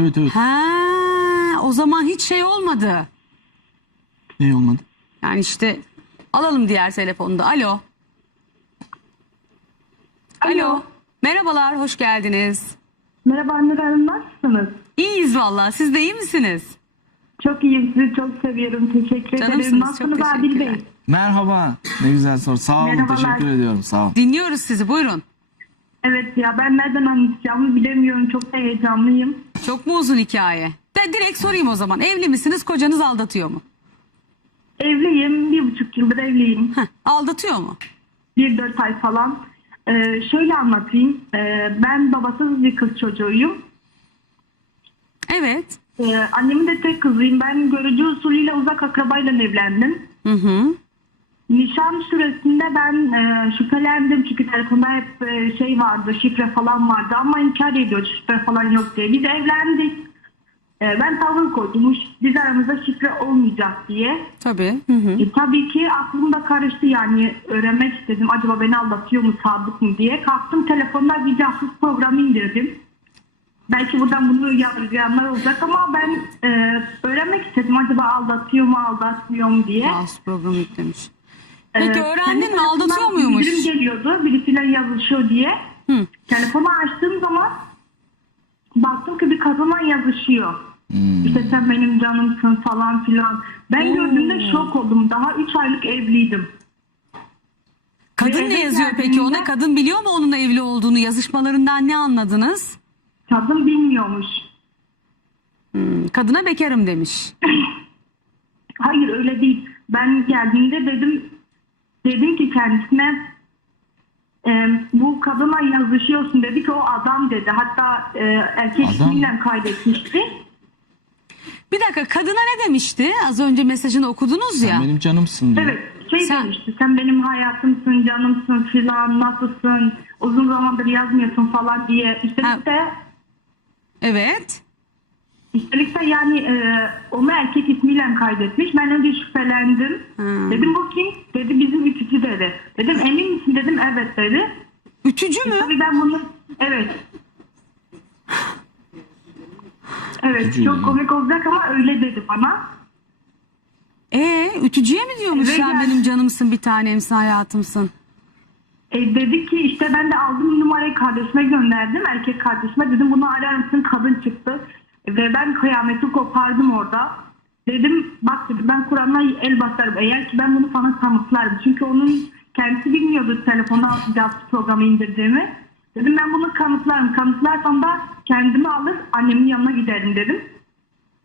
Evet evet. Ha, o zaman hiç şey olmadı. Ne olmadı? Yani işte alalım diğer telefonu da. Alo. Alo. Merhabalar, hoş geldiniz. Merhaba Nur Hanım nasılsınız? İyiyiz vallahi. Siz de iyi misiniz? Çok iyiyim sizi çok seviyorum teşekkür ederim. Canımsınız, Nasılsınız çok Adil teşekkürler. Bey? Merhaba. Ne güzel soru. Sağ olun. Merhabalar. Teşekkür ediyorum. Sağ ol. Dinliyoruz sizi. Buyurun. Evet ya ben nereden anlatacağımı bilemiyorum çok da heyecanlıyım. Çok mu uzun hikaye? De direkt sorayım o zaman. Evli misiniz? Kocanız aldatıyor mu? Evliyim bir buçuk yıldır evliyim. Heh, aldatıyor mu? Bir dört ay falan. Ee, şöyle anlatayım. Ee, ben babasız bir kız çocuğuyum. Evet. Ee, annemin de tek kızıyım. Ben görücü usulüyle uzak akrabayla evlendim. Hı hı. Nişan süresinde ben e, şüphelendim çünkü telefonda hep e, şey vardı, şifre falan vardı ama inkar ediyor şifre falan yok diye. Biz evlendik. E, ben tavır koydum, biz aramızda şifre olmayacak diye. Tabii. Hı hı. E, tabii ki aklım da karıştı yani öğrenmek istedim acaba beni aldatıyor mu, sadık mı diye. Kalktım telefonda bir casus programı indirdim. Belki buradan bunu yargılayanlar olacak ama ben e, öğrenmek istedim acaba aldatıyor mu, aldatmıyor mu diye. Mouse programı yüklemiş. Peki Ee, öğrendin mi? Aldatıyor muymuş? Bildirim geliyordu birisiyle yazışıyor diye. Hı. Telefonu açtığım zaman baktım ki bir kadınla yazışıyor. İşte sen benim canımsın falan filan. Ben Oo. gördüğümde şok oldum. Daha 3 aylık evliydim. Kadın Ve ne yazıyor peki ona? Kadın biliyor mu onunla evli olduğunu? Yazışmalarından ne anladınız? Kadın bilmiyormuş. Hmm, Kadına bekarım demiş. Hayır öyle değil. Ben geldiğimde dedim dedim ki kendisine e, bu kadına yazışıyorsun dedi ki o adam dedi. Hatta e, erkek Adam? ismiyle kaydetmişti. Bir dakika kadına ne demişti? Az önce mesajını okudunuz ya. Sen benim canımsın diyor. Evet şey Sen- demişti sen benim hayatımsın canımsın filan nasılsın uzun zamandır yazmıyorsun falan diye. Üstelik Ha. de Evet. Üstelik de yani e, onu erkek ismiyle kaydetmiş. Ben önce şüphelendim. Hmm. Dedim bu kim? Dedi bizim ütücü dedi. Dedim emin misin dedim evet dedi. Ütücü mü? Tabii ben bunu evet. Evet Ütücü çok mü? komik olacak ama öyle dedi bana. Ee, ütücüye mi diyormuş Evet, sen yani- benim canımsın bir tanemsin hayatımsın. E, dedi ki işte ben de aldım numarayı kardeşime gönderdim. Erkek kardeşime dedim bunu arar mısın? Kadın çıktı. Ve ben kıyameti kopardım orada. Dedim bak dedim ben Kur'an'a el basarım. Eğer ki ben bunu sana kanıtlarım. Çünkü onun kendisi bilmiyordu telefona casus programı indirdiğimi. Dedim ben bunu kanıtlarım. Kanıtlarsam da kendimi alır annemin yanına giderim dedim.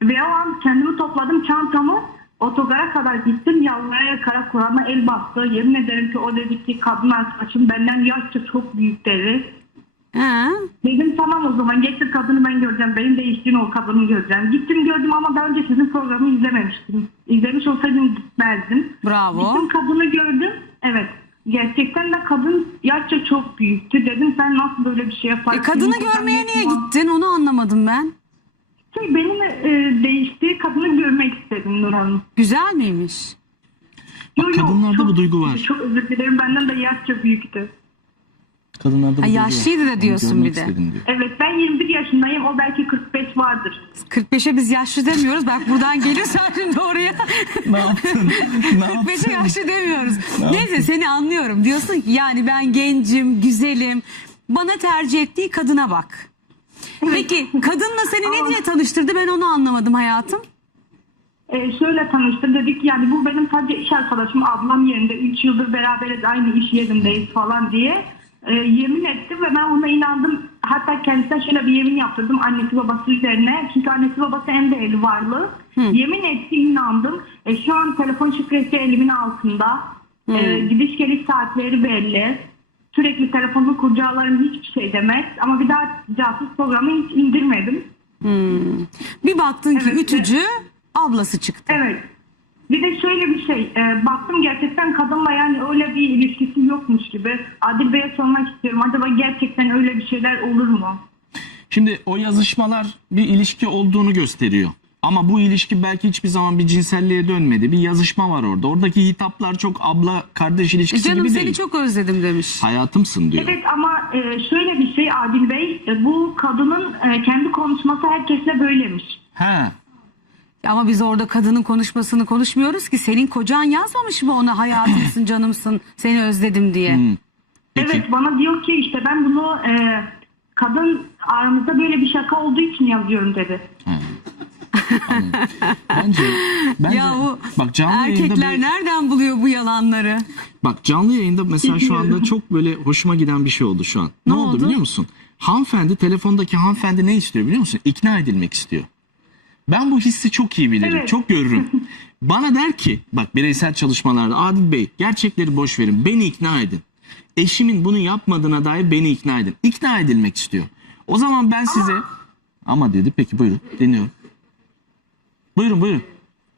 Ve o an kendimi topladım çantamı otogara kadar gittim yalvara yakara Kur'an'a el bastı. Yemin ederim ki o dedi ki kadın arkadaşım benden yaşça çok büyük dedi. Ha? Dedim tamam o zaman getir kadını ben göreceğim. Benim değiştiğini o kadını göreceğim. Gittim gördüm ama daha önce sizin programı izlememiştim. İzlemiş olsaydım gitmezdim. Bravo. Gittim kadını gördüm. Evet. Gerçekten de kadın yaşça çok büyüktü. Dedim sen nasıl böyle bir şey yaparsın? E, kadını görmeye niye gittin? Onu anlamadım ben. Şey, benim e, değiştiği kadını görmek istedim Nur Hanım. Güzel miymiş? Yo, yo, kadınlarda çok- bu duygu var. Çok özür dilerim benden de yaşça büyüktü. Kadınlarda bu Ha, duygu yaşlıydı var. da Onu diyorsun görmek bir de. istedim diyor. Evet ben 21 yaşındayım o belki 45 vardır. 45'e biz yaşlı demiyoruz. Bak buradan gelirsen şimdi oraya. ne yaptın? ne 45'e yaptın? yaşlı demiyoruz. Ne Neyse seni anlıyorum. Diyorsun ki yani ben gencim, güzelim. Bana tercih ettiği kadına bak. Peki kadınla seni ne diye tanıştırdı ben onu anlamadım hayatım. Ee, şöyle tanıştık dedik yani bu benim sadece iş arkadaşım ablam yerinde 3 yıldır beraberiz aynı iş yerindeyiz falan diye Ee, yemin ettim ve ben ona inandım. Hatta kendisine şöyle bir yemin yaptırdım annesi babası üzerine. Çünkü annesi babası en değerli varlığı. Yemin etti inandım. E, şu an telefon şifresi elimin altında. E, gidiş geliş saatleri belli. Sürekli telefonunu kurcalarım hiçbir şey demez. Ama bir daha casus programı hiç indirmedim. Bir baktın ki Evet, ütücü ablası çıktı. Evet. Bir de şöyle bir şey, e, baktım gerçekten kadınla yani öyle bir ilişkisi yokmuş gibi. Adil Bey'e sormak istiyorum. Acaba gerçekten öyle bir şeyler olur mu? Şimdi o yazışmalar bir ilişki olduğunu gösteriyor. Ama bu ilişki belki hiçbir zaman bir cinselliğe dönmedi. Bir yazışma var orada. Oradaki hitaplar çok abla kardeş ilişkisi Canım gibi seni değil. çok özledim demiş. Hayatımsın diyor. Evet ama e, şöyle bir şey, Adil Bey e, bu kadının e, kendi konuşması herkesle böylemiş. Ama biz orada kadının konuşmasını konuşmuyoruz ki. Senin kocan yazmamış mı ona hayatımsın, canımsın, seni özledim diye. Hmm. Peki. Evet bana diyor ki işte ben bunu e, kadın aramızda böyle bir şaka olduğu için yazıyorum dedi. Bence, bence Ya bu bak canlı yayında erkekler bir- nereden buluyor bu yalanları? Bak canlı yayında mesela şu anda çok böyle hoşuma giden bir şey oldu şu an. Ne, Ne oldu? oldu? biliyor musun? Hanımefendi telefondaki hanımefendi ne istiyor biliyor musun? İkna edilmek istiyor. Ben bu hissi çok iyi bilirim. Evet. Çok görürüm. Bana der ki bak bireysel çalışmalarda Adil Bey gerçekleri boş verin. Beni ikna edin. Eşimin bunu yapmadığına dair beni ikna edin. İkna edilmek istiyor. O zaman ben size ama dedi peki buyurun dinliyorum. Buyurun buyurun.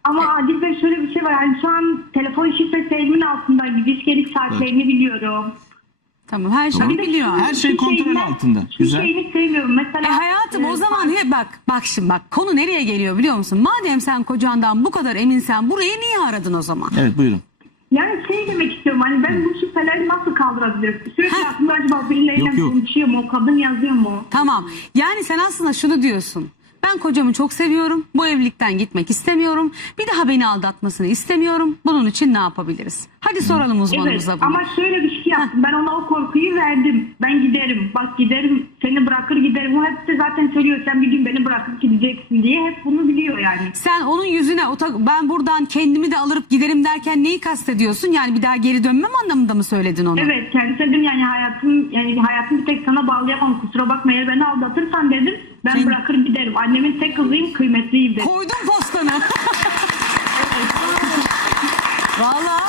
Ama Adil Bey şöyle bir şey var. Yani şu an telefon şifresi elimin altında. Gidişgelik saatlerini biliyorum. Tamam her şeyi Tamam. biliyor. Her şey Şu kontrol şeyini- altında. Şu Güzel. şeyini sevmiyorum. Mesela E hayatım o e, zaman he bak bak şimdi bak konu nereye geliyor biliyor musun? Madem sen kocandan bu kadar eminsen burayı niye aradın o zaman? Evet buyurun. Yani şey demek istiyorum hani ben bu şüpheleri nasıl kaldırabilirim? Sürekli Heh. aklımda acaba Yok, yok. konuşuyor mu? O kadın yazıyor mu? Tamam. Yani sen aslında şunu diyorsun. Ben kocamı çok seviyorum. Bu evlilikten gitmek istemiyorum. Bir daha beni aldatmasını istemiyorum. Bunun için ne yapabiliriz? Hadi soralım Evet uzmanımıza bunu. ama şöyle bir şey yaptım. Ben ona o korkuyu verdim. Ben giderim. Bak giderim. Seni bırakır giderim. O hep de zaten söylüyor. Sen bir gün beni bırakıp gideceksin diye. Hep bunu biliyor yani. Sen onun yüzüne "Ota- ben buradan kendimi de alırıp giderim derken neyi kastediyorsun? Yani bir daha geri dönmem anlamında mı söyledin onu? Evet kendisi dedim yani hayatım yani hayatım bir tek sana bağlayamam. Kusura bakma eğer beni aldatırsan dedim. Ben Sen- bırakır giderim. Annemin tek kızıyım kıymetliyim dedim. Koydun postanı. Valla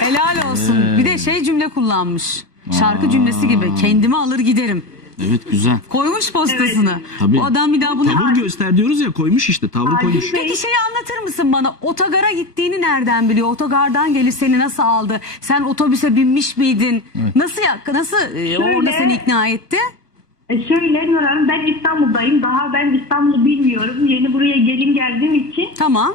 helal olsun. Ee. Bir de şey cümle kullanmış. Şarkı cümlesi gibi. Kendimi alır giderim. Evet güzel. Koymuş postasını. Tabii. Bu adam bir daha bunu... Tavır göster diyoruz ya koymuş işte tavrı koymuş. Peki şeyi anlatır mısın bana? Otogara gittiğini nereden biliyor? Otogardan gelip seni nasıl aldı? Sen otobüse binmiş miydin? Nasıl ya, nasıl e, Şöyle- orada seni ikna etti? E şöyle Nur Hanım ben İstanbul'dayım. Daha ben İstanbul'u bilmiyorum. Yeni buraya gelin geldiğim için Tamam.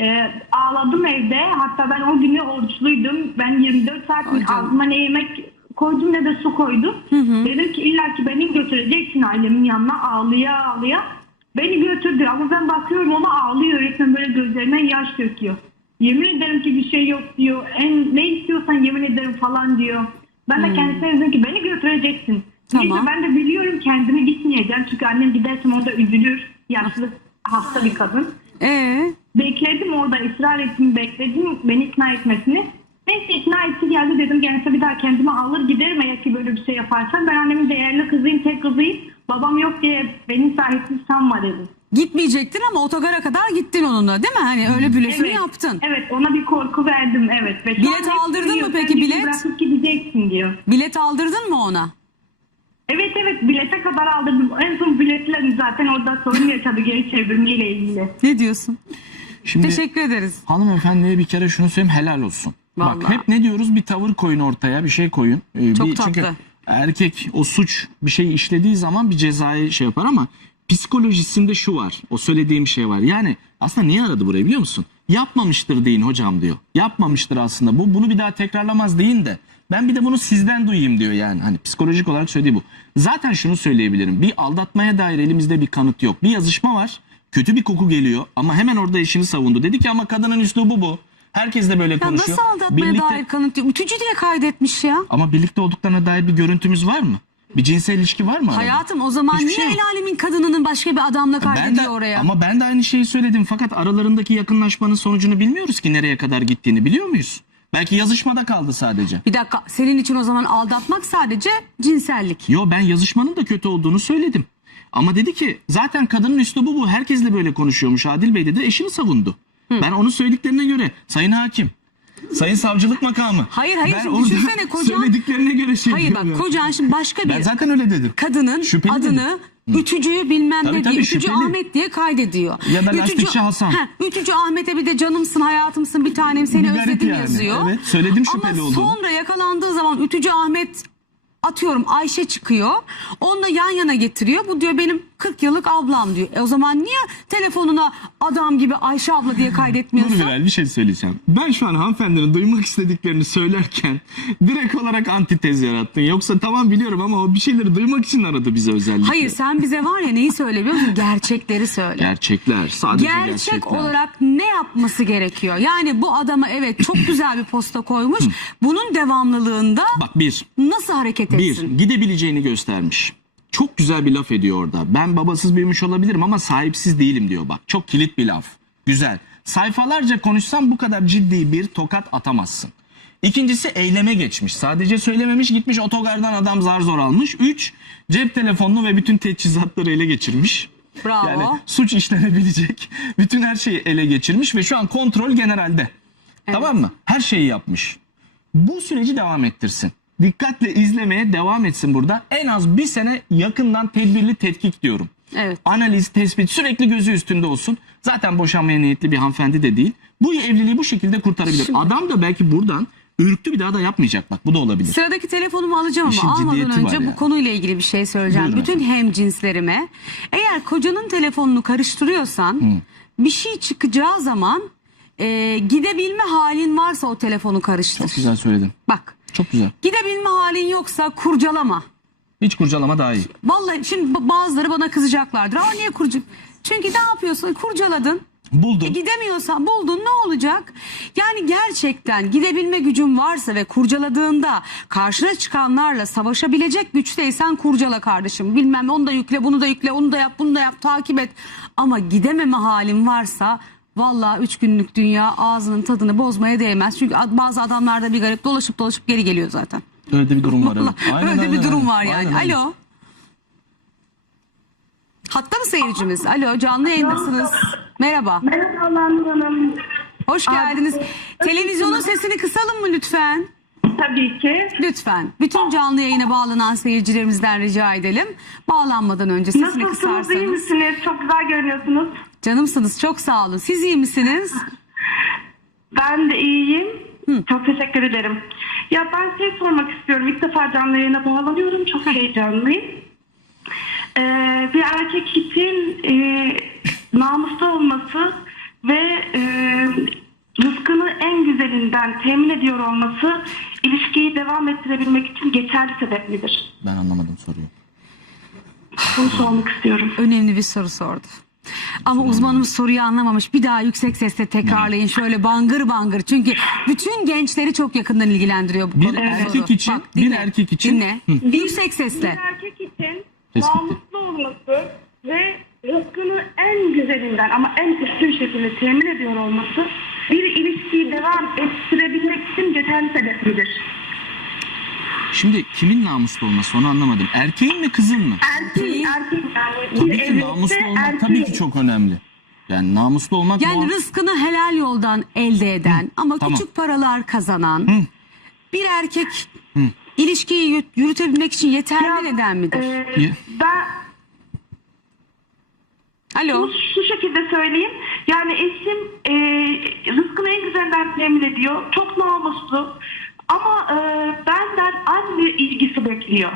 e, ağladım evde. Hatta ben o günü oruçluydum. Ben 24 saat Ay canım. ağzıma ne yemek koydum ne de su koydum. Dedim ki illa ki beni götüreceksin ailemin yanına ağlıya ağlıya. Beni götürdü ama ben bakıyorum ona ağlıyor. Öğretmen böyle gözlerinden yaş döküyor. Yemin ederim ki bir şey yok diyor. En, ne istiyorsan yemin ederim falan diyor. Ben de kendisine dedim ki beni götüreceksin. Tamam. Neyse ben de biliyorum kendimi gitmeyeceğim. Çünkü annem gidersem orada üzülür. Yaşlı hasta bir kadın. Ee, Bekledim orada ısrar ettim bekledim beni ikna etmesini. Neyse ikna etti geldi dedim gelse bir daha kendimi alır giderim eğer ki böyle bir şey yaparsam. Ben annemin değerli kızıyım tek kızıyım. Babam yok diye beni sahipsiz sanma dedim. gitmeyecektin ama otogara kadar gittin onunla değil mi? Hani öyle blöfünü yaptın. Evet ona bir korku verdim evet. Ve Bilet aldırdın mı peki, "Sen bizi bilet?" Bırakıp gideceksin diyor. Bilet aldırdın mı ona? Evet evet bilete kadar aldırdım. En son biletlerim zaten orada sorun yaşadı geri çevirmeyle ilgili. Ne diyorsun? Şimdi Teşekkür ederiz. hanımefendiye bir kere şunu söyleyeyim helal olsun. Bak Vallahi. hep ne diyoruz bir tavır koyun ortaya bir şey koyun. Ee, Çok bir, Çünkü tatlı. erkek o suç bir şey işlediği zaman bir cezayı şey yapar ama psikolojisinde şu var. O söylediğim şey var. Yani aslında niye aradı burayı biliyor musun? Yapmamıştır deyin hocam diyor. Yapmamıştır aslında. Bu bunu bir daha tekrarlamaz deyin de. Ben bir de bunu sizden duyayım diyor yani. Hani psikolojik olarak söylediği bu. Zaten şunu söyleyebilirim. Bir aldatmaya dair elimizde bir kanıt yok. Bir yazışma var. Kötü bir koku geliyor ama hemen orada eşini savundu. Dedi ki ama kadının üslubu bu. Herkes de böyle Ya konuşuyor. nasıl aldatmaya Birlikte- dair kanıt diyor. Ütücü diye kaydetmiş ya. Ama birlikte olduklarına dair bir görüntümüz var mı? Bir cinsel ilişki var mı? Hayatım o zaman Hiçbir niye şey yok. el alemin kadınının başka bir adamla de, kaydediyor oraya? ama ben de aynı şeyi söyledim fakat aralarındaki yakınlaşmanın sonucunu bilmiyoruz ki nereye kadar gittiğini biliyor muyuz? Belki yazışmada kaldı sadece. Bir dakika senin için o zaman aldatmak sadece cinsellik. Yo ben yazışmanın da kötü olduğunu söyledim. Ama dedi ki zaten kadının üslubu bu. Herkesle böyle konuşuyormuş Adil Bey dedi. Eşini savundu. Ben onun söylediklerine göre sayın hakim, sayın savcılık makamı. Hayır, hayır, Ben şimdi orada düşünsene kocan- Söylediklerine göre şey Hayır bak diyorum kocan şimdi başka bir Ben zaten öyle dedim. kadının Şüpheli adını ütücüyü bilmem Tabii, ne tabii, diye ütücü şüpheli. Ahmet diye kaydediyor. Ya da lastikçi Hasan. Ha, ütücü Ahmet'e bir de canımsın hayatımsın bir tanem seni Bir garip özledim yani. yazıyor. Evet, söyledim şüpheli Ama olduğunu. sonra yakalandığı zaman ütücü Ahmet atıyorum Ayşe çıkıyor. Onunla yan yana getiriyor. Bu diyor benim 40 yıllık ablam diyor. E o zaman niye telefonuna adam gibi Ayşe abla diye kaydetmiyorsun? Bilal bir şey söyleyeceğim. Ben şu an hanımefendinin duymak istediklerini söylerken direkt olarak antitez yarattın. Yoksa tamam biliyorum ama o bir şeyleri duymak için aradı bize özellikle. Hayır sen bize var ya neyi söyle biliyor musun? Gerçekleri söyle. Gerçekler. Sadece Gerçek gerçekler. olarak ne yapması gerekiyor? Yani bu adama evet çok güzel bir posta koymuş. Bunun devamlılığında Bak bir. nasıl hareket Bir, etsin? gidebileceğini göstermiş. Çok güzel bir laf ediyor orada. Ben babasız büyümüş olabilirim ama sahipsiz değilim diyor bak. Çok kilit bir laf. Güzel. Sayfalarca konuşsam bu kadar ciddi bir tokat atamazsın. İkincisi eyleme geçmiş. Sadece söylememiş gitmiş otogardan adam zar zor almış. Üç, cep telefonunu ve bütün teçhizatları ele geçirmiş. Bravo. Yani suç işlenebilecek bütün her şeyi ele geçirmiş ve şu an kontrol generalde. Tamam mı? Her şeyi yapmış. Bu süreci devam ettirsin. Dikkatle izlemeye devam etsin burada. En az bir sene yakından tedbirli tetkik diyorum. Evet. Analiz, tespit sürekli gözü üstünde olsun. Zaten boşanmaya niyetli bir hanımefendi de değil. Bu evliliği bu şekilde kurtarabilir. Şimdi- Adam da belki buradan ürktü bir daha da yapmayacak bak bu da olabilir. Sıradaki telefonumu alacağım İşin ama almadan önce bu yani. konuyla ilgili bir şey söyleyeceğim. Buyurun Bütün hemcinslerime eğer kocanın telefonunu karıştırıyorsan bir şey çıkacağı zaman e, gidebilme halin varsa o telefonu karıştır. Çok güzel söyledin. Bak Çok güzel. gidebilme halin yoksa kurcalama. Hiç kurcalama daha iyi. Vallahi şimdi ba- bazıları bana kızacaklardır. Aa niye kurcu? Çünkü ne yapıyorsun? Kurcaladın. Buldum. E, gidemiyorsan buldun ne olacak? Yani gerçekten gidebilme gücün varsa ve kurcaladığında karşına çıkanlarla savaşabilecek güçteysen kurcala kardeşim. Bilmem onu da yükle bunu da yükle onu da yap bunu da yap takip et. Ama gidememe halin varsa vallahi üç günlük dünya ağzının tadını bozmaya değmez. Çünkü bazı adamlarda bir garip dolaşıp dolaşıp geri geliyor zaten. Öyle de bir durum var. evet. Aynen, öyle bir durum aynen. var yani. Aynen. Alo. Hatta mı seyircimiz? Alo canlı yayındasınız. Merhaba. Merhabalar Nur Hanım. Hoş geldiniz. Televizyonun sesini kısalım mı lütfen? Tabii ki. Lütfen. Bütün canlı yayına bağlanan seyircilerimizden rica edelim. Bağlanmadan önce sesini Nasılsınız? iyi kısarsanız. misiniz? Çok güzel görünüyorsunuz. Canımsınız. Çok sağ olun. Siz iyi misiniz? Ben de iyiyim. Çok teşekkür ederim. Ya ben şey sormak istiyorum. İlk defa canlı yayına bağlanıyorum. Çok heyecanlıyım. Ee, bir erkek için e, namuslu olması ve e, rızkını en güzelinden temin ediyor olması ilişkiyi devam ettirebilmek için geçerli sebep midir? Ben anlamadım soruyu. Bunu sormak istiyorum. Önemli bir soru sordu. Ama uzmanımız soruyu anlamamış. Bir daha yüksek sesle tekrarlayın. Şöyle bangır bangır. Çünkü bütün gençleri çok yakından ilgilendiriyor bu Bir konu. erkek için- bir erkek için- Dinle. Yüksek sesle. Bir erkek için Kesinlikle. namuslu olması ve rızkını en güzelinden ama en üstün şekilde temin ediyor olması bir ilişkiyi devam ettirebilmek için yeterli sebep midir? Şimdi kimin namuslu olması onu anlamadım. Erkeğin mi kızın mı? Erkeğin, erkek yani. Tabii ki namuslu olmak erkeğin- tabii ki çok önemli. Yani namuslu olmak Yani muha- rızkını helal yoldan elde eden ama tamam. küçük paralar kazanan bir erkek ilişkiyi yürüt- yürütebilmek için yeterli Ya, neden midir? e, ben Alo. Bunu şu şekilde söyleyeyim. Yani eşim e, rızkını en güzelinden temin ediyor. Çok namuslu. Ama e, benden anne ilgisi bekliyor.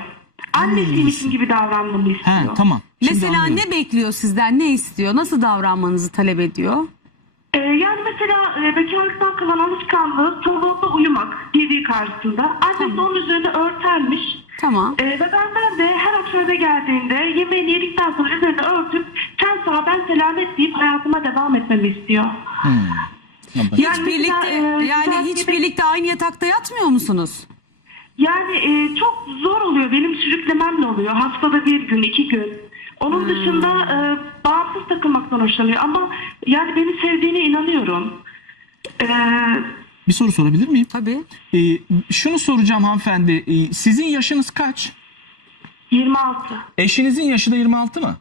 Annesiymişim ilgisi. gibi davranmamı istiyor. He tamam. Şimdi Mesela anlıyorum. ne bekliyor sizden? Ne istiyor? Nasıl davranmanızı talep ediyor? E, yani mesela e, bekarlıktan kalan alışkanlığı salonda uyumak TV karşısında. Annesi onun üzerine örtermiş. Tamam. E, ve benden de her akşam eve geldiğinde yemeğini yedikten sonra üzerine örtüp sen sağ ben selamet deyip hayatıma devam etmemi istiyor. Bak. Hiç Yani birlikte mesela, e, yani hiç bir- birlikte aynı yatakta yatmıyor musunuz? Yani e, çok zor oluyor. Benim sürüklememle oluyor. Haftada bir gün, iki gün. Onun dışında e, bağımsız takılmaktan hoşlanıyor. Ama yani beni sevdiğine inanıyorum. E, Bir soru sorabilir miyim? Tabii. Ee, şunu soracağım hanımefendi. Ee, sizin yaşınız kaç? 26, Eşinizin yaşı da 26 mı?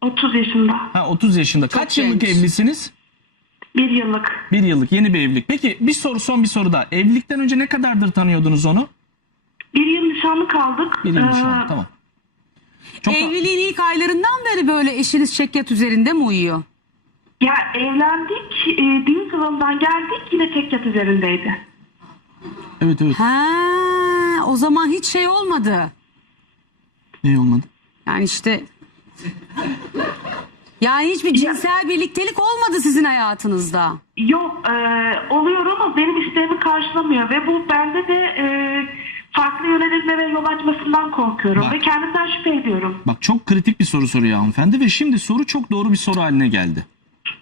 30 yaşında. Ha 30 yaşında. Kaç yıllık genç. evlisiniz? Bir yıllık. Bir yıllık yeni bir evlilik. Peki bir soru son bir soru daha. Evlilikten önce ne kadardır tanıyordunuz onu? Bir yıl nişanlı kaldık. Bir yıl E, nişanlı tamam. Çok Evliliğin ilk aylarından beri böyle eşiniz çekyat üzerinde mi uyuyor? Ya evlendik. E, düğün salonundan geldik. Yine çekyat üzerindeydi. Evet evet. Ha, o zaman hiç şey olmadı. Ne olmadı? Yani işte Yani hiçbir cinsel birliktelik olmadı sizin hayatınızda. Yok e, oluyor ama benim isteğimi karşılamıyor ve bu bende de e, farklı yönelimlere yol açmasından korkuyorum Bak. ve kendimden şüphe ediyorum. Bak çok kritik bir soru soruyor hanımefendi ve şimdi soru çok doğru bir soru haline geldi.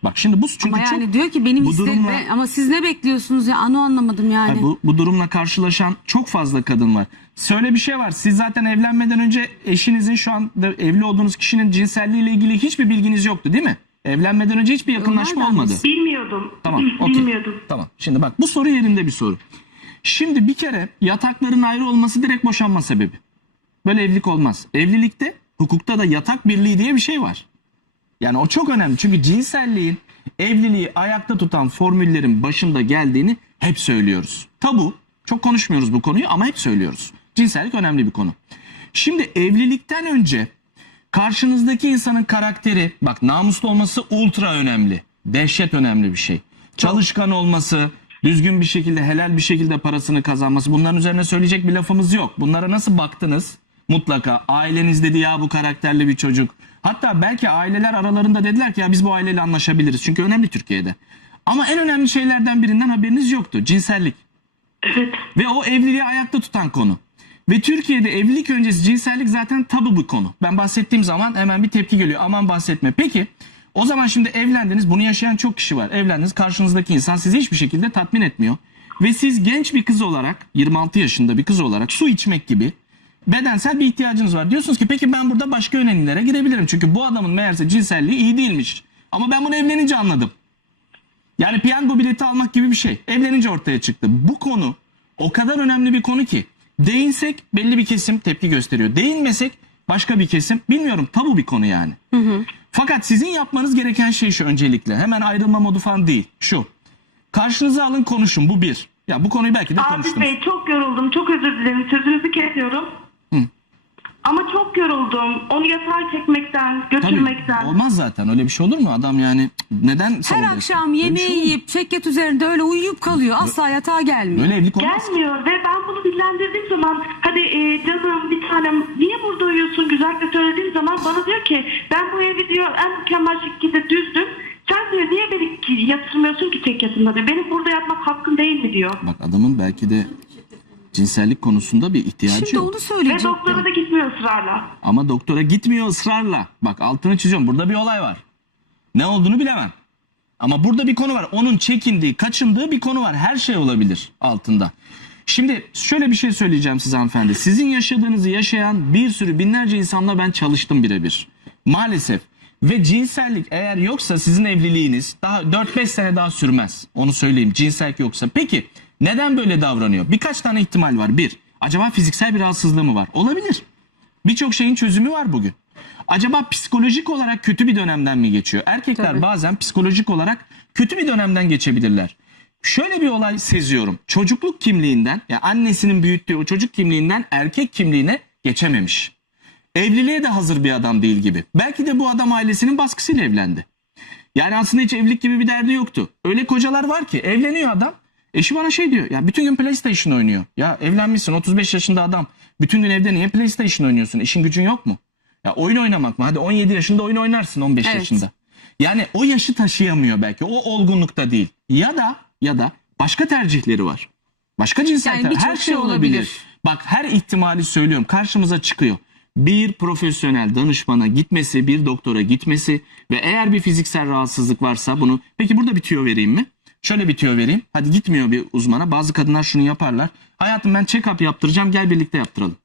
Bak şimdi bu çünkü Ama yani çok diyor ki benim bu durumla- ama siz ne bekliyorsunuz ya onu anlamadım yani. Ha, bu, bu durumla karşılaşan çok fazla kadın var. Söyle bir şey var. Siz zaten evlenmeden önce eşinizin şu anda evli olduğunuz kişinin cinselliğiyle ilgili hiçbir bilginiz yoktu değil mi? Evlenmeden önce hiçbir yakınlaşma olmadı. Bilmiyordum. Tamam. okey. Bilmiyordum. Tamam. Şimdi bak bu soru yerinde bir soru. Şimdi bir kere yatakların ayrı olması direkt boşanma sebebi. Böyle evlilik olmaz. Evlilikte hukukta da yatak birliği diye bir şey var. Yani o çok önemli. Çünkü cinselliğin evliliği ayakta tutan formüllerin başında geldiğini hep söylüyoruz. Tabu. Çok konuşmuyoruz bu konuyu ama hep söylüyoruz. Cinsellik önemli bir konu. Şimdi evlilikten önce karşınızdaki insanın karakteri bak namuslu olması ultra önemli. Dehşet önemli bir şey. Çalışkan olması, düzgün bir şekilde helal bir şekilde parasını kazanması bunların üzerine söyleyecek bir lafımız yok. Bunlara nasıl baktınız? Mutlaka aileniz dedi ya bu karakterli bir çocuk. Hatta belki aileler aralarında dediler ki ya biz bu aileyle anlaşabiliriz. Çünkü önemli Türkiye'de. Ama en önemli şeylerden birinden haberiniz yoktu. Cinsellik. Evet. Ve o evliliği ayakta tutan konu. Ve Türkiye'de evlilik öncesi cinsellik zaten tabu bir konu. Ben bahsettiğim zaman hemen bir tepki geliyor. Aman bahsetme. Peki o zaman şimdi evlendiniz. Bunu yaşayan çok kişi var. Evlendiniz. Karşınızdaki insan sizi hiçbir şekilde tatmin etmiyor. Ve siz genç bir kız olarak 26 yaşında bir kız olarak su içmek gibi bedensel bir ihtiyacınız var. Diyorsunuz ki peki ben burada başka yönelimlere girebilirim. Çünkü bu adamın meğerse cinselliği iyi değilmiş. Ama ben bunu evlenince anladım. Yani piyango bileti almak gibi bir şey. Evlenince ortaya çıktı. Bu konu o kadar önemli bir konu ki değinsek belli bir kesim tepki gösteriyor. Değinmesek başka bir kesim bilmiyorum tabu bir konu yani. Fakat sizin yapmanız gereken şey şu öncelikle. Hemen ayrılma modu falan değil. Şu. Karşınıza alın konuşun bu bir. Ya bu konuyu belki de konuştunuz. Bey çok yoruldum. Çok özür dilerim. Sözünüzü kesiyorum. Ama çok yoruldum. Onu yatağa çekmekten, Tabii götürmekten. olmaz zaten öyle bir şey olur mu? Adam yani neden Her akşam Öyle bir yemeği şey olur mu? yiyip şeket üzerinde öyle uyuyup kalıyor. Asla yatağa gelmiyor. Böyle evlilik olmaz. Gelmiyor ve ben bunu dillendirdiğim zaman hadi e, canım bir tanem niye burada uyuyorsun güzelce söylediğim zaman bana diyor ki ben bu evi diyor en mükemmel şekilde düzdüm. Sen diyor niye beni ki- yatırmıyorsun ki tek yatında diyor. Benim burada yatmak hakkım değil mi diyor. Bak adamın belki de cinsellik konusunda bir ihtiyacı Şimdi yok. onu Ve söyleyecektim. doktora da gitmiyor ısrarla. Ama doktora gitmiyor ısrarla. Bak altını çiziyorum. Burada bir olay var. Ne olduğunu bilemem. Ama burada bir konu var. Onun çekindiği, kaçındığı bir konu var. Her şey olabilir altında. Şimdi şöyle bir şey söyleyeceğim size hanımefendi. Sizin yaşadığınızı yaşayan bir sürü binlerce insanla ben çalıştım birebir. Maalesef. Ve cinsellik eğer yoksa sizin evliliğiniz daha 4-5 sene daha sürmez. Onu söyleyeyim cinsellik yoksa. Peki neden böyle davranıyor? Birkaç tane ihtimal var. Bir, acaba fiziksel bir rahatsızlığı mı var? Olabilir. Birçok şeyin çözümü var bugün. Acaba psikolojik olarak kötü bir dönemden mi geçiyor? Erkekler Tabii. bazen psikolojik olarak kötü bir dönemden geçebilirler. Şöyle bir olay seziyorum. Çocukluk kimliğinden, ya annesinin büyüttüğü o çocuk kimliğinden erkek kimliğine geçememiş. Evliliğe de hazır bir adam değil gibi. Belki de bu adam ailesinin baskısıyla evlendi. Yani aslında hiç evlilik gibi bir derdi yoktu. Öyle kocalar var ki evleniyor adam. Eşi bana şey diyor. Ya bütün gün PlayStation oynuyor. Ya evlenmişsin 35 yaşında adam. Bütün gün evde niye PlayStation oynuyorsun? İşin gücün yok mu? Ya oyun oynamak mı? Hadi 17 yaşında oyun oynarsın 15 Evet. yaşında. Yani o yaşı taşıyamıyor belki. O olgunlukta değil. Ya da ya da başka tercihleri var. Başka cinsel Yani her şey şey olabilir. olabilir. Bak her ihtimali söylüyorum. Karşımıza çıkıyor. Bir profesyonel danışmana gitmesi, bir doktora gitmesi ve eğer bir fiziksel rahatsızlık varsa bunu... Peki burada bir tüyo vereyim mi? Şöyle bir tüyo vereyim. Hadi gitmiyor bir uzmana. Bazı kadınlar şunu yaparlar. Hayatım ben check-up yaptıracağım gel birlikte yaptıralım.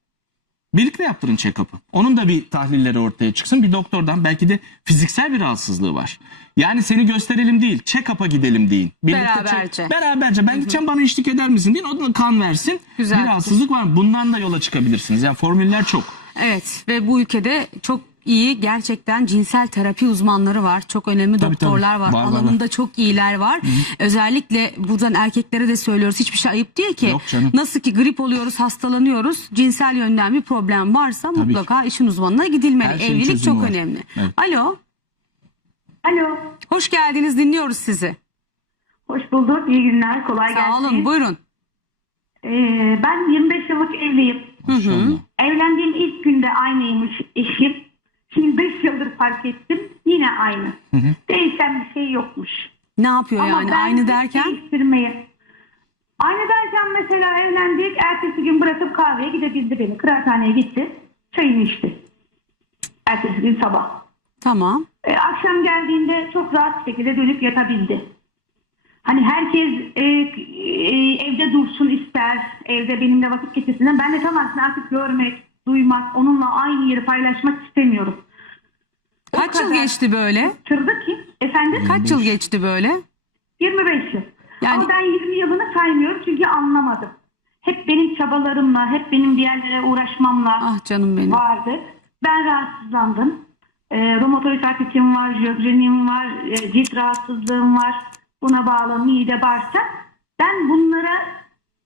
Birlikte yaptırın check-up'ı. Onun da bir tahlilleri ortaya çıksın. Bir doktordan belki de fiziksel bir rahatsızlığı var. Yani seni gösterelim değil, check-up'a gidelim deyin. Birlikte Beraberce. check- beraberce. Ben gideceğim bana eşlik eder misin deyin. O da kan versin. Güzel bir rahatsızlık var? Bundan da yola çıkabilirsiniz. Yani formüller çok. Evet ve bu ülkede çok iyi gerçekten cinsel terapi uzmanları var. Çok önemli Tabii, doktorlar tabii. var. Var, var, Alanında çok iyiler var. Özellikle buradan erkeklere de söylüyoruz. Hiçbir şey ayıp değil ki. Yok canım. Nasıl ki grip oluyoruz, hastalanıyoruz. Cinsel yönden bir problem varsa Tabii mutlaka işin uzmanına gidilmeli. Her Evlilik çok var. önemli. Evet. Alo. Alo. Hoş geldiniz. Dinliyoruz sizi. Hoş bulduk. İyi günler. Kolay gelsin. Sağ olun. Buyurun. Ee, ben 25 yıllık evliyim. Maşallah. Evlendiğim ilk günde aynıymış eşim. Şimdi 5 yıldır fark ettim. Yine aynı. Değişen bir şey yokmuş. Ne yapıyor Ama yani aynı derken? Değiştirmeye. Aynı derken mesela evlendik. Ertesi gün bırakıp kahveye gidebildi beni. Kıraathaneye gitti. Çayını içti. Ertesi gün sabah. Tamam. E, akşam geldiğinde çok rahat bir şekilde dönüp yatabildi. Hani herkes e, e, evde dursun ister, evde benimle vakit geçirsin. Ben de tam aksine artık görmek, duymak, onunla aynı yeri paylaşmak istemiyorum. O Kaç yıl kadar geçti böyle? Tırdı ki, efendim? Kaç yıl geçti böyle? 25 yıl. Yani- Ama ben 20 yılını saymıyorum çünkü anlamadım. Hep benim çabalarımla, hep benim bir yerlere uğraşmamla Ah canım benim. vardı. Ben rahatsızlandım. E, romatoid artritim var, jögrenim var, e, cilt rahatsızlığım var. Buna bağlı mide, bağırsak. Ben bunlara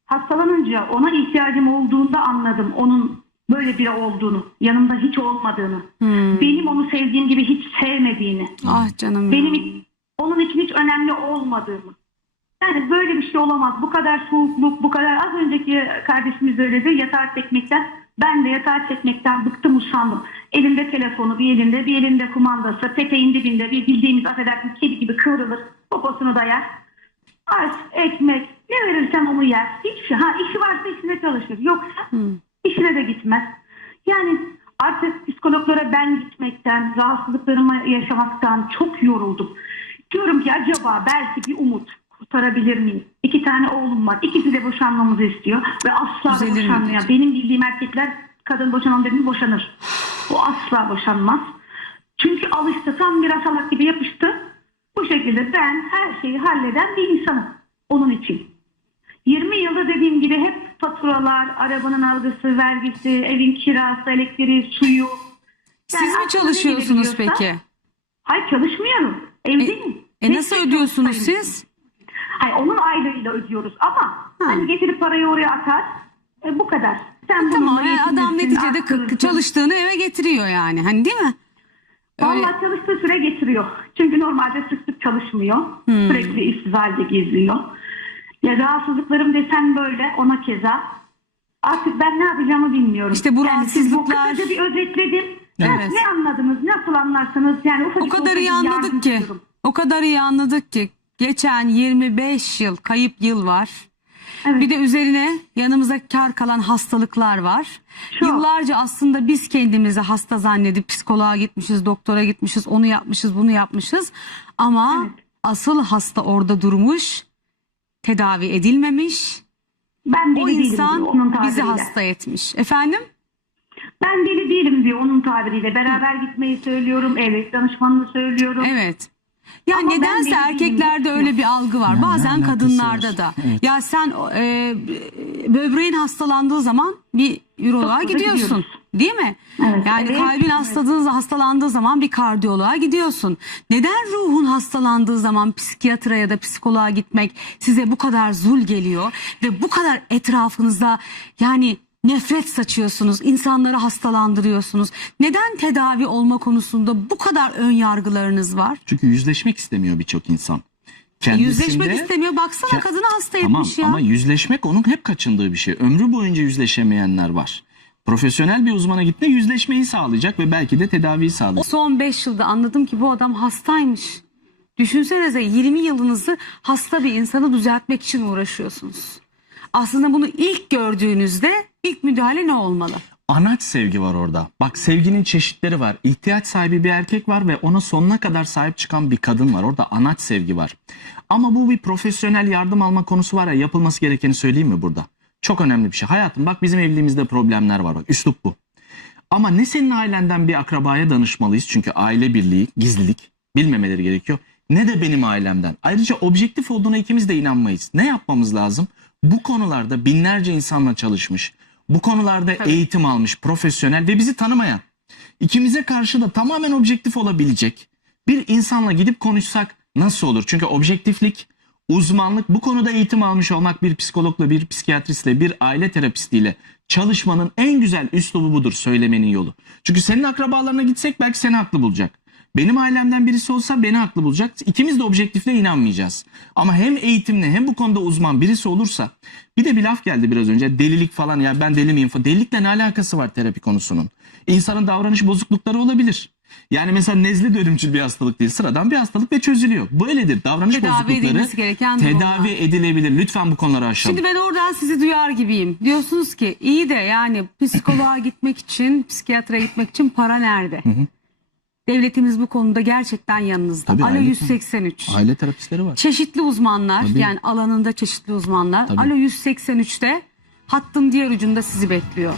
hastalanınca ona ihtiyacım olduğunda anladım. Onun böyle biri olduğunu, yanımda hiç olmadığını. Hmm. Benim onu sevdiğim gibi hiç sevmediğini. Ah canım Benim onun için hiç önemli olmadığımı. Yani böyle bir şey olamaz. Bu kadar soğukluk, bu kadar az önceki kardeşimiz söyledi yatağa çekmekten. Ben de yatağa çekmekten bıktım usandım. Elinde telefonu bir elinde bir elinde kumandası peteğin dibinde bir bildiğimiz affedersiniz kedi gibi kıvrılır. Poposunu dayar. Aç, ekmek ne verirsen onu yer. Hiç şey. Ha işi varsa işine çalışır. Yoksa işine de gitmez. Yani artık psikologlara ben gitmekten, rahatsızlıklarımı yaşamaktan çok yoruldum. Diyorum ki acaba belki bir umut kurtarabilir miyim? İki tane oğlum var. İkisi de boşanmamızı istiyor ve asla mi boşanmıyor. Benim bildiğim erkekler kadın boşanan dediğim boşanır. O asla boşanmaz. Çünkü alıştı tam bir asalak gibi yapıştı. Bu şekilde ben her şeyi halleden bir insanım onun için. 20 yılda dediğim gibi hep faturalar, arabanın algısı, vergisi, evin kirası, elektriği, suyu. Siz Yani mi aklına çalışıyorsunuz peki? Hayır çalışmıyorum. Evdeyim. E nasıl Meslek ödüyorsunuz siz? Hayır onun aylığıyla ödüyoruz ama hani getirip parayı oraya atar. E, bu kadar. Sen Tamam bununla yani adam yetinirsin, neticede arttırırsın. çalıştığını eve getiriyor yani. Hani değil mi? Öyle. Vallahi çalıştığı süre getiriyor. Çünkü normalde sık sık çalışmıyor. Hmm. Sürekli işsiz halde geziyor. Ya rahatsızlıklarım desen böyle ona keza. Artık ben ne yapacağımı bilmiyorum. İşte bu siz rahatsızlıklar- kısaca bir özetledim. Evet. Ne anladınız? Nasıl anlarsınız? Yani ufacık O kadar iyi anladık ki. istiyorum. O kadar iyi anladık ki. Geçen 25 yıl kayıp yıl var. Evet. Bir de üzerine yanımıza kar kalan hastalıklar var. Çok. Yıllarca aslında biz kendimizi hasta zannedip psikoloğa gitmişiz, doktora gitmişiz, onu yapmışız, bunu yapmışız. Ama asıl hasta orada durmuş, tedavi edilmemiş. Ben deli O değilim insan diyor onun bizi hasta etmiş. Efendim? Ben deli değilim diyor onun tabiriyle. Beraber gitmeyi söylüyorum. Evet danışmanını söylüyorum. Evet. Ya Ama ben nedense benim erkeklerde öyle bir algı var. Yani Bazen alakası kadınlarda var. da. Evet. Ya sen e, böbreğin hastalandığı zaman bir üroloğa Doktora gidiyorsun. gidiyoruz. Değil mi? Evet, yani evet, kalbin evet. hastalandığı, hastalandığı zaman bir kardiyoloğa gidiyorsun. Neden ruhun hastalandığı zaman psikiyatra ya da psikoloğa gitmek size bu kadar zul geliyor ve bu kadar etrafınızda yani nefret saçıyorsunuz, insanları hastalandırıyorsunuz. Neden tedavi olma konusunda bu kadar ön yargılarınız var? Çünkü yüzleşmek istemiyor birçok insan. E, Yüzleşmek Kendisinde- istemiyor. Baksana Ke- kadını hasta Tamam etmiş ya. ama yüzleşmek onun hep kaçındığı bir şey. Ömrü boyunca yüzleşemeyenler var. Profesyonel bir uzmana gitme yüzleşmeyi sağlayacak ve belki de tedaviyi sağlayacak. Son 5 yılda anladım ki bu adam hastaymış. Düşünsenize 20 yılınızı hasta bir insanı düzeltmek için uğraşıyorsunuz. Aslında bunu ilk gördüğünüzde ilk müdahale ne olmalı? Anaç sevgi var orada. Bak sevginin çeşitleri var. İhtiyaç sahibi bir erkek var ve ona sonuna kadar sahip çıkan bir kadın var. Orada anaç sevgi var. Ama bu bir profesyonel yardım alma konusu var ya yapılması gerekeni söyleyeyim mi burada? Çok önemli bir şey. Hayatım bak bizim evliliğimizde problemler var. Bak üslup bu. Ama ne senin ailenden bir akrabaya danışmalıyız çünkü aile birliği, gizlilik bilmemeleri gerekiyor. Ne de benim ailemden. Ayrıca objektif olduğuna ikimiz de inanmayız. Ne yapmamız lazım? Bu konularda binlerce insanla çalışmış. Bu konularda eğitim almış, profesyonel ve bizi tanımayan. ikimize karşı da tamamen objektif olabilecek bir insanla gidip konuşsak nasıl olur? Çünkü objektiflik, uzmanlık, bu konuda eğitim almış olmak bir psikologla, bir psikiyatristle, bir aile terapistiyle çalışmanın en güzel üslubu budur söylemenin yolu. Çünkü senin akrabalarına gitsek belki seni haklı bulacak. Benim ailemden birisi olsa beni haklı bulacak. İkimiz de objektifle inanmayacağız. Ama hem eğitimli hem bu konuda uzman birisi olursa bir de bir laf geldi biraz önce delilik falan ya ben deli miyim falan. Delilikle ne alakası var terapi konusunun? İnsanın davranış bozuklukları olabilir. Yani mesela nezle de ölümcül bir hastalık değil. Sıradan bir hastalık ve çözülüyor. Böyledir. Davranış Tedavi bozuklukları gereken tedavi durumlar. edilebilir. Lütfen bu konuları aşalım. Şimdi ben oradan sizi duyar gibiyim. Diyorsunuz ki iyi de yani psikoloğa gitmek için, psikiyatra gitmek için para nerede? Devletimiz bu konuda gerçekten yanınızda. Tabii, Alo aile- 183. Aile terapistleri var. Çeşitli uzmanlar Tabii. yani alanında çeşitli uzmanlar. Tabii. Alo 183'te hattın diğer ucunda sizi bekliyor.